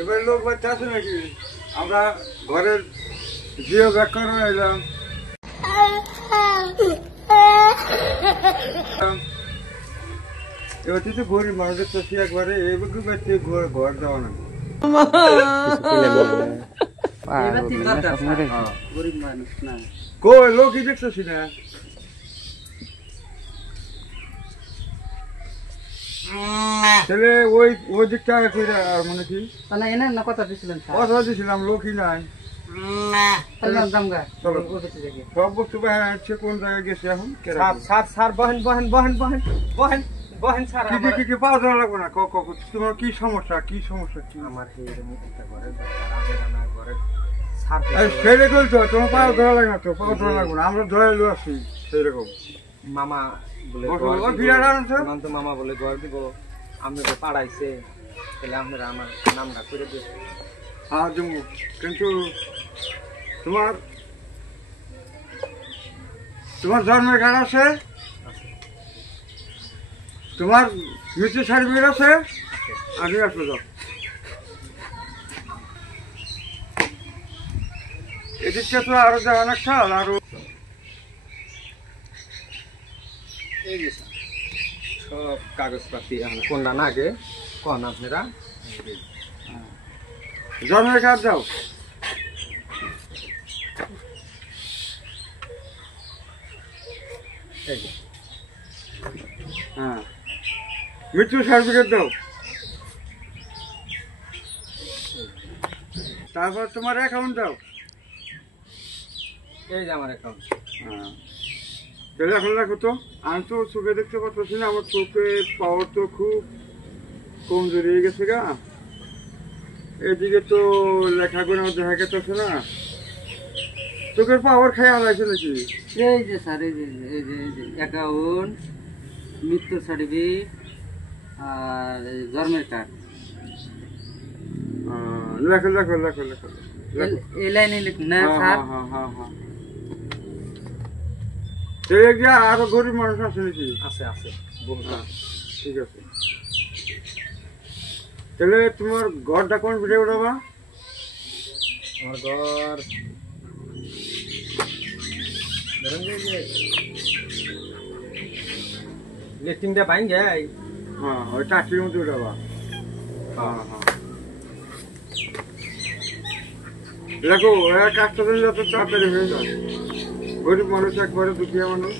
এবার লোক বাচ্চা আছে নাকি? আমরা ঘরের জিও ব্যাক করে এলাম। এবার তুই তো গরিব মানুষ দেখতেছি একবারে এবার ঘর দেওয়া না। কই লোকই দেখতেছি না। তাহলে ওই দিকটা মানে কি কথা দিছিলাম লোকই নাই। সব বস্তু বাইরে আসছে, কোন জায়গায় গেছে এখন? কি পাওয়া যাওয়া লাগবে না। তোমার কি সমস্যা? কি সমস্যা? আমার সেটা বলছো, তোমার পাওয়া ধরা লাগবে না তো, পাওয়া ধরা লাগবে না, আমরা ধরে লো আসি সেইরকম। মামা বলে মামা বলে ঘর দিব, আপনাকে পাড়াইছে, তাহলে আপনারা আমার নামটা করে দেবে। হ্যাঁ জম্মু, কিন্তু তোমার জন্মের কার্ড আছে? তোমার মৃত্যু সার্টিফিকেট আছে? আমি আসবো যাও। এদিকটা তো আরো দেওয়া একটা আরো সব কাগজপাতি কোনটা না আগে কোন আপনারা জন্মের কার্ড দাও। হ্যাঁ, মৃত্যু সার্টিফিকেট দাও। তারপর তোমার অ্যাকাউন্ট দাও। এই যে আমার অ্যাকাউন্ট। হ্যাঁ, তাহলে এখন দেখো তো, আমি তো চোখে দেখতে পাচ্ছি না, আমার চোখের পাওয়ার তো খুব কমজোরি হয়ে গেছে গা। এদিকে তো লেখাগুলো দেখা গেছে না, চোখের পাওয়ার খাই আলাইছে নাকি? এই যে স্যার, এই যে অ্যাকাউন্ট, মৃত্যু সার্টিফিকেট আর জন্মের কার্ড। লেখো লেখো লেখো লেখো এই লাইনে লিখুন না স্যার? আরো গরিব মানুষ আছে নাকি? আছে আছে, ঠিক আছে। তাহলে তোমার ঘরটা কোন ভিডিও উঠাবা? আমার ঘর লেট্রিনটা পাইন যাই। হ্যাঁ, ওই টাকির মধ্যে উঠাবা। হ্যাঁ হ্যাঁ, দেখো কাজটা যত তাড়াতাড়ি হয়ে যায়। গরিব মানুষ একবারে দুঃখিয়া মানুষ।